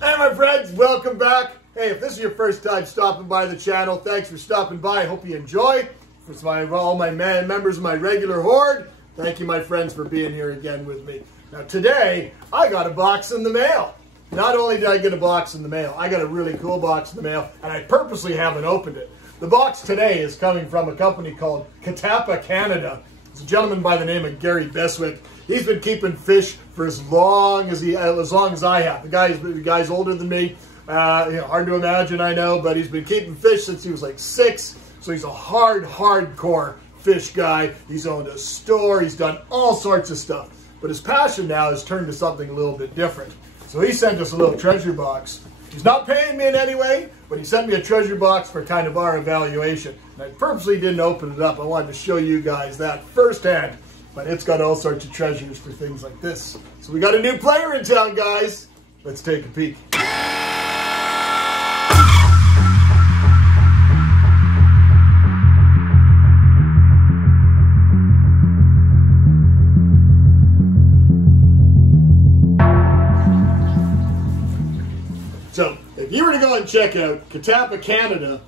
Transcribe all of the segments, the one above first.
Hey my friends, welcome back. Hey, if this is your first time stopping by the channel, thanks for stopping by. I hope you enjoy. For all my members of my regular horde, thank you my friends for being here again with me. Now today, I got a box in the mail. Not only did I get a box in the mail, I got a really cool box in the mail, and I purposely haven't opened it. The box today is coming from a company called Catappa Canada. It's a gentleman by the name of Gary Beswick. He's been keeping fish for as long as I have. The guy's older than me. Hard to imagine, I know, but he's been keeping fish since he was like 6. So he's a hardcore fish guy. He's owned a store. He's done all sorts of stuff. But his passion now has turned to something a little bit different. So he sent us a little treasure box. He's not paying me in any way, but he sent me a treasure box for kind of our evaluation. And I purposely didn't open it up. I wanted to show you guys that firsthand. But it's got all sorts of treasures for things like this. So we got a new player in town, guys. Let's take a peek. So, if you were to go and check out Catappa Canada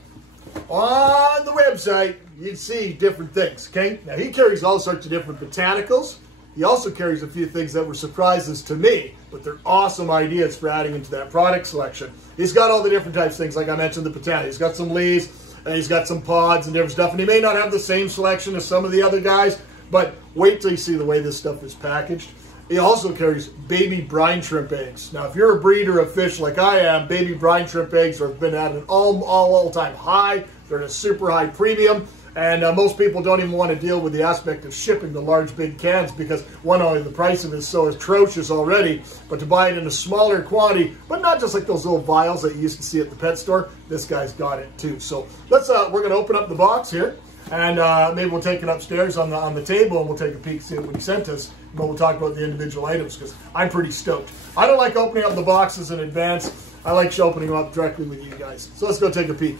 on the website, you'd see different things, okay? Now, he carries all sorts of different botanicals. He also carries a few things that were surprises to me, but they're awesome ideas for adding into that product selection. He's got all the different types of things, like I mentioned, the botanicals. He's got some leaves, and he's got some pods and different stuff, and he may not have the same selection as some of the other guys, but wait till you see the way this stuff is packaged. He also carries baby brine shrimp eggs. Now, if you're a breeder of fish like I am, baby brine shrimp eggs have been at an all-time high. They're at a super high premium. And most people don't even want to deal with the aspect of shipping the large, big cans because, one, only the price of it is so atrocious already, but to buy it in a smaller quantity, but not just like those little vials that you used to see at the pet store, this guy's got it too. So let's, we're going to open up the box here, and maybe we'll take it upstairs on the table, and we'll take a peek, see what he sent us, but we'll talk about the individual items because I'm pretty stoked. I don't like opening up the boxes in advance. I like opening them up directly with you guys. So let's go take a peek.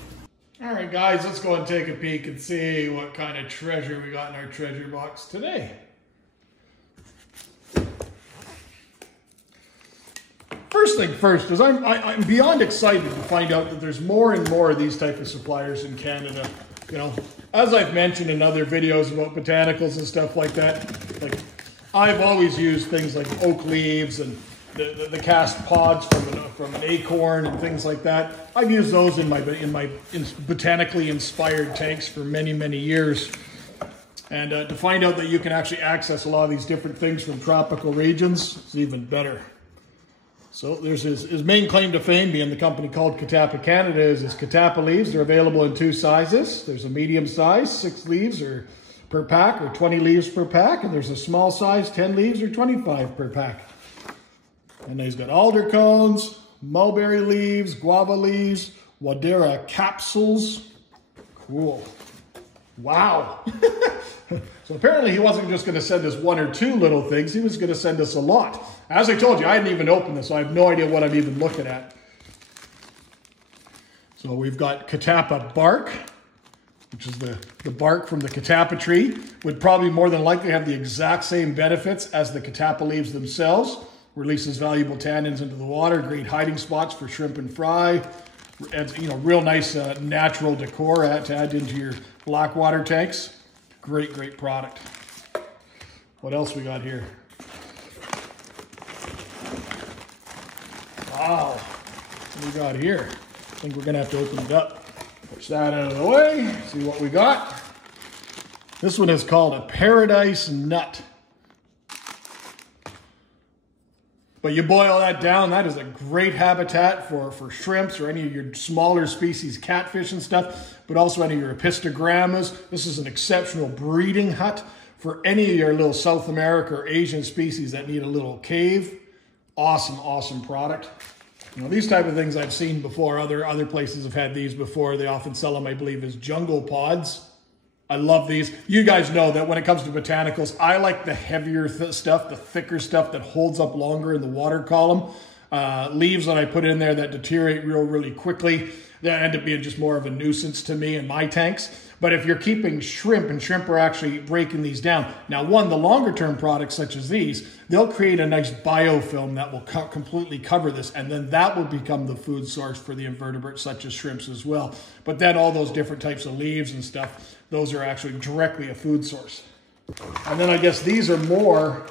All right, guys, let's go and take a peek and see what kind of treasure we got in our treasure box today. First thing first is I'm beyond excited to find out that there's more and more of these type of suppliers in Canada. You know, as I've mentioned in other videos about botanicals and stuff like that, like I've always used things like oak leaves and the cast pods from an acorn and things like that. I've used those in my botanically inspired tanks for many years. And to find out that you can actually access a lot of these different things from tropical regions is even better. So there's his main claim to fame, being the company called Catappa Canada, is his Catappa leaves. They're available in 2 sizes. There's a medium size, 6 leaves per pack, or 20 leaves per pack. And there's a small size, 10 leaves or 25 per pack. And he's got alder cones, mulberry leaves, guava leaves, wadera capsules. Cool. Wow. So apparently he wasn't just going to send us 1 or 2 little things. He was going to send us a lot. As I told you, I hadn't even opened this, so I have no idea what I'm even looking at. So we've got Catappa bark, which is the bark from the Catappa tree. Would probably more than likely have the exact same benefits as the Catappa leaves themselves. Releases valuable tannins into the water, great hiding spots for shrimp and fry. Adds, real nice natural decor to add into your blackwater tanks. Great product. What else we got here? Wow, what do we got here? I think we're gonna have to open it up. Push that out of the way, see what we got. This one is called a paradise nut. But you boil that down, that is a great habitat for shrimps or any of your smaller species, catfish and stuff, but also any of your epistogrammas. This is an exceptional breeding hut for any of your little South America or Asian species that need a little cave. Awesome product. These type of things I've seen before. Other places have had these before. They often sell them, I believe, as jungle pods. I love these. You guys know that when it comes to botanicals, I like the heavier stuff, the thicker stuff that holds up longer in the water column. leaves that I put in there that deteriorate really quickly. That end up being just more of a nuisance to me in my tanks. But if you're keeping shrimp, and shrimp are actually breaking these down. Now, the longer term products such as these, they'll create a nice biofilm that will completely cover this, and then that will become the food source for the invertebrates such as shrimps as well. But then all those different types of leaves and stuff, those are actually directly a food source. And then I guess these are more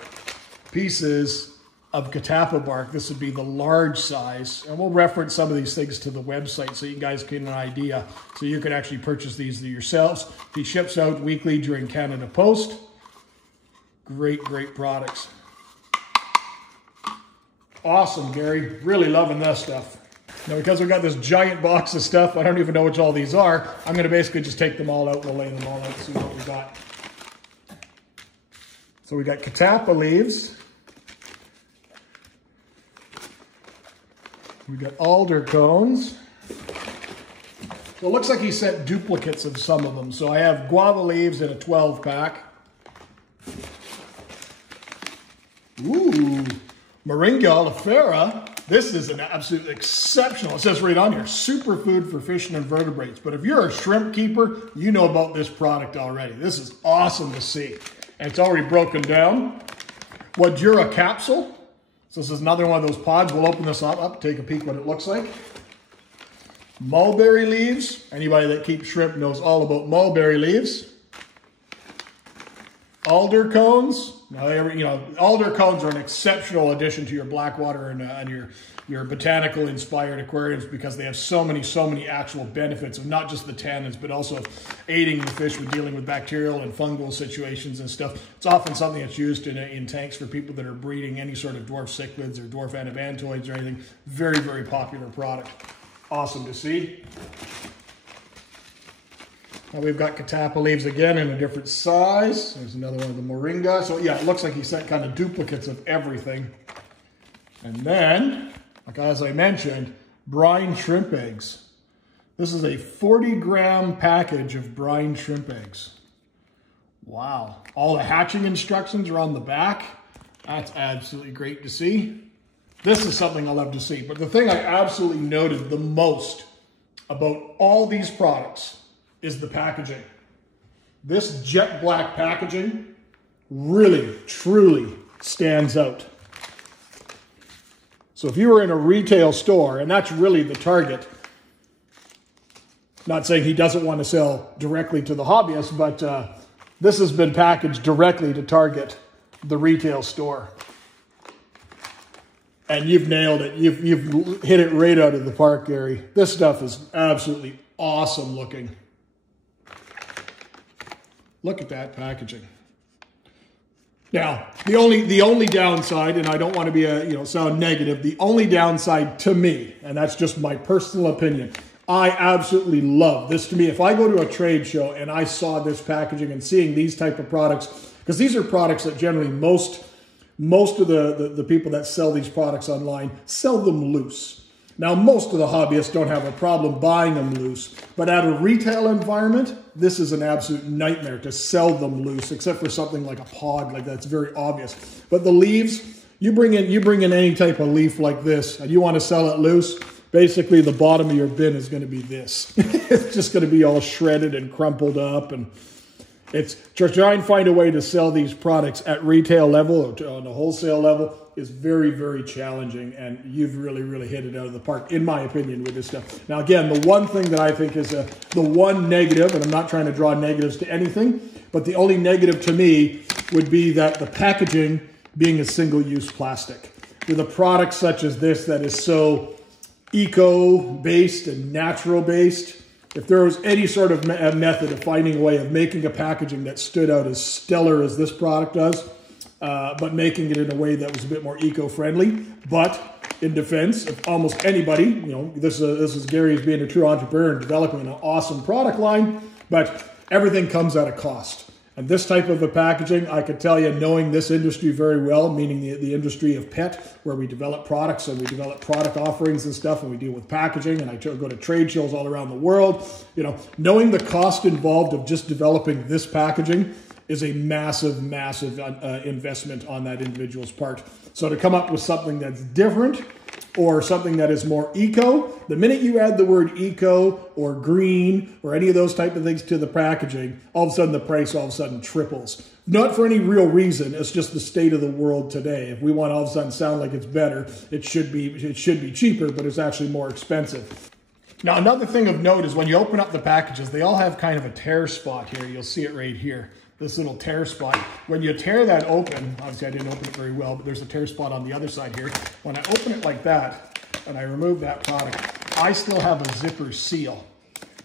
pieces of Catappa bark. This would be the large size, and we'll reference some of these things to the website so you guys get an idea. So you can actually purchase these yourselves. He ships out weekly during Canada Post. Great products. Awesome, Gary. Really loving this stuff. Now, because we've got this giant box of stuff, I don't even know which all these are. I'm going to basically just take them all out. We'll lay them all out and see what we got. So we got Catappa leaves. We got alder cones. So it looks like he sent duplicates of some of them. So I have guava leaves in a 12 pack. Ooh, Moringa oleifera. This is an absolutely exceptional, it says right on here, superfood for fish and invertebrates. But if you're a shrimp keeper, you know about this product already. This is awesome to see. And it's already broken down. Wajura capsule. So this is another one of those pods. We'll open this up, take a peek what it looks like. Mulberry leaves. Anybody that keeps shrimp knows all about mulberry leaves. Alder cones. Now, alder cones are an exceptional addition to your Blackwater and your botanical inspired aquariums because they have so many actual benefits of not just the tannins, but also aiding the fish with dealing with bacterial and fungal situations and stuff. It's often something that's used in tanks for people that are breeding any sort of dwarf cichlids or dwarf anabantoids or anything. Very popular product. Awesome to see. Now we've got Catappa leaves again in a different size. There's another one of the Moringa. So yeah, it looks like he sent kind of duplicates of everything. And then, like as I mentioned, brine shrimp eggs. This is a 40-gram package of brine shrimp eggs. Wow. All the hatching instructions are on the back. That's absolutely great to see. This is something I love to see. But the thing I absolutely noted the most about all these products is the packaging. This jet black packaging really, truly stands out. So if you were in a retail store, and that's really the target, not saying he doesn't want to sell directly to the hobbyist, but this has been packaged directly to target the retail store. And you've nailed it. You've hit it right out of the park, Gary. This stuff is absolutely awesome looking. Look at that packaging. Now, the only downside, and I don't want to be sound negative, the only downside to me, and that's just my personal opinion, I absolutely love this. To me, if I go to a trade show and I saw this packaging and seeing these type of products, because these are products that generally most of the people that sell these products online sell them loose. Now, most of the hobbyists don't have a problem buying them loose, but at a retail environment, this is an absolute nightmare to sell them loose, except for something like a pod like that. It's very obvious. But the leaves, you bring in any type of leaf like this, and you want to sell it loose, basically the bottom of your bin is going to be this. It's just going to be all shredded and crumpled up, and it's to try and find a way to sell these products at retail level or on a wholesale level is very challenging, and you've really hit it out of the park, in my opinion, with this stuff. Now, again, the one thing that I think is the one negative, and I'm not trying to draw negatives to anything, but the only negative to me would be that the packaging being a single-use plastic. With a product such as this that is so eco-based and natural-based, if there was any sort of method of finding a way of making a packaging that stood out as stellar as this product does, but making it in a way that was a bit more eco-friendly. But in defense of almost anybody, this is Gary as being a true entrepreneur and developing an awesome product line, but everything comes at a cost. And this type of a packaging, I could tell you, knowing this industry very well, meaning the industry of pet, where we develop products and we develop product offerings and stuff, and we deal with packaging, and I go to trade shows all around the world, knowing the cost involved of just developing this packaging is a massive, massive investment on that individual's part. So to come up with something that's different or something that is more eco, the minute you add the word eco or green or any of those type of things to the packaging, all of a sudden the price all of a sudden triples. Not for any real reason, it's just the state of the world today. If we want to all of a sudden sound like it's better, it should be cheaper, but it's actually more expensive. Now, another thing of note is when you open up the packages, they all have kind of a tear spot here. You'll see it right here, this little tear spot. When you tear that open, obviously I didn't open it very well, but there's a tear spot on the other side here. When I open it like that, and I remove that product, I still have a zipper seal.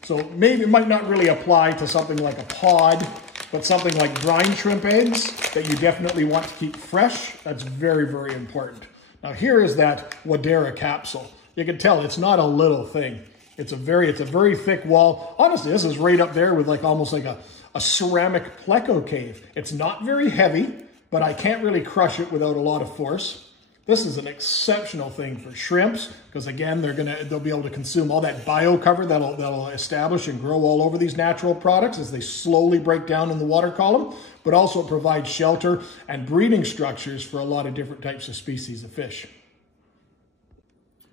So maybe it might not really apply to something like a pod, but something like brine shrimp eggs that you definitely want to keep fresh, that's very, very important. Now here is that Wadera capsule. You can tell it's not a little thing. It's a very thick wall. Honestly, this is right up there with like almost like a ceramic pleco cave. It's not very heavy, but I can't really crush it without a lot of force. This is an exceptional thing for shrimps because again, they'll be able to consume all that bio cover that'll establish and grow all over these natural products as they slowly break down in the water column, but also provide shelter and breeding structures for a lot of different types of species of fish.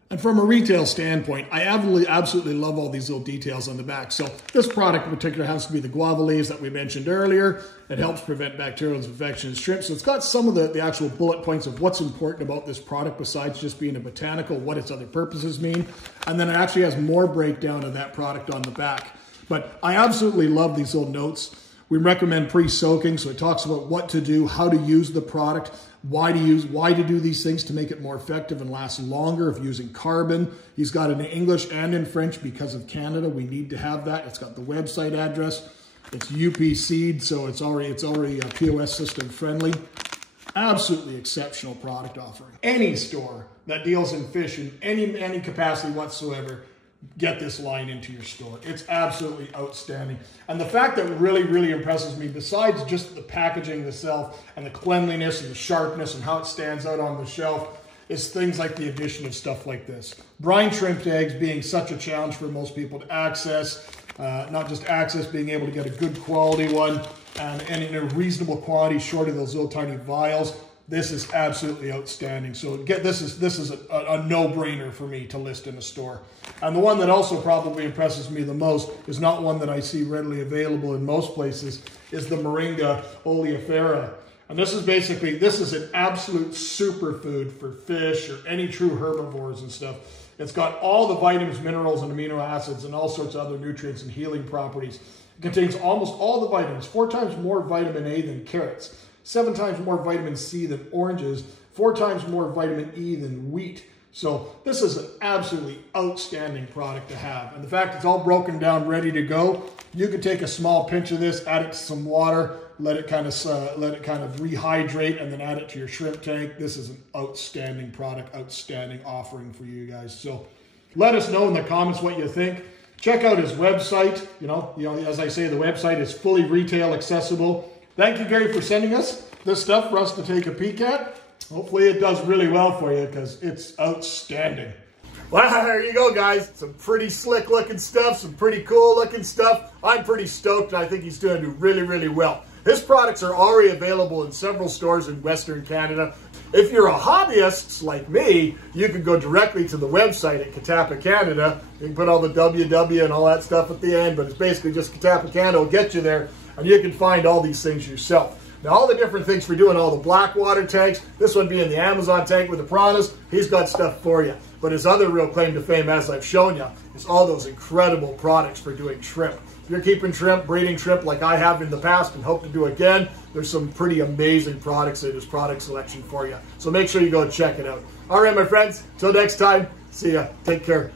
And from a retail standpoint, I absolutely love all these little details on the back. So this product in particular has to be the guava leaves that we mentioned earlier. It helps prevent bacterial infection in shrimp. So it's got some of the actual bullet points of what's important about this product besides just being a botanical, what its other purposes mean. And then it actually has more breakdown of that product on the back. But I absolutely love these little notes. We recommend pre-soaking, so it talks about what to do, how to use the product, why to do these things to make it more effective and last longer if using carbon. He's got it in English and in French because of Canada. We need to have that. It's got the website address. It's UPC'd, so it's already a POS system friendly. Absolutely exceptional product offering. Any store that deals in fish in any capacity whatsoever, get this line into your store. It's absolutely outstanding. And the fact that really, really impresses me, besides just the packaging itself and the cleanliness and the sharpness and how it stands out on the shelf, is things like the addition of stuff like this. Brine shrimp eggs being such a challenge for most people to access, not just access, being able to get a good quality one and in a reasonable quantity short of those little tiny vials. This is absolutely outstanding. So this is a no-brainer for me to list in a store. And the one that also probably impresses me the most is not one that I see readily available in most places, is the Moringa oleifera. And this is an absolute superfood for fish or any true herbivores and stuff. It's got all the vitamins, minerals, and amino acids and all sorts of other nutrients and healing properties. It contains almost all the vitamins, 4 times more vitamin A than carrots, 7 times more vitamin C than oranges, 4 times more vitamin E than wheat. So this is an absolutely outstanding product to have. And the fact it's all broken down, ready to go, you can take a small pinch of this, add it to some water, let it kind of rehydrate, and then add it to your shrimp tank. This is an outstanding product, outstanding offering for you guys. So let us know in the comments what you think. Check out his website. You know, as I say, the website is fully retail accessible. Thank you, Gary, for sending us this stuff for us to take a peek at. Hopefully it does really well for you because it's outstanding. Well, there you go, guys. Some pretty slick looking stuff, some pretty cool looking stuff. I'm pretty stoked. I think he's doing really, really well. His products are already available in several stores in Western Canada. If you're a hobbyist like me, you can go directly to the website at Catappa Canada. You can put all the WW and all that stuff at the end, but it's basically just Catappa Canada will get you there, and you can find all these things yourself. Now, all the different things for doing all the black water tanks, this one being the Amazon tank with the piranhas, he's got stuff for you. But his other real claim to fame, as I've shown you, is all those incredible products for doing shrimp. If you're keeping shrimp, breeding shrimp like I have in the past and hope to do again, there's some pretty amazing products in his product selection for you. So make sure you go check it out. All right, my friends, till next time, see ya. Take care.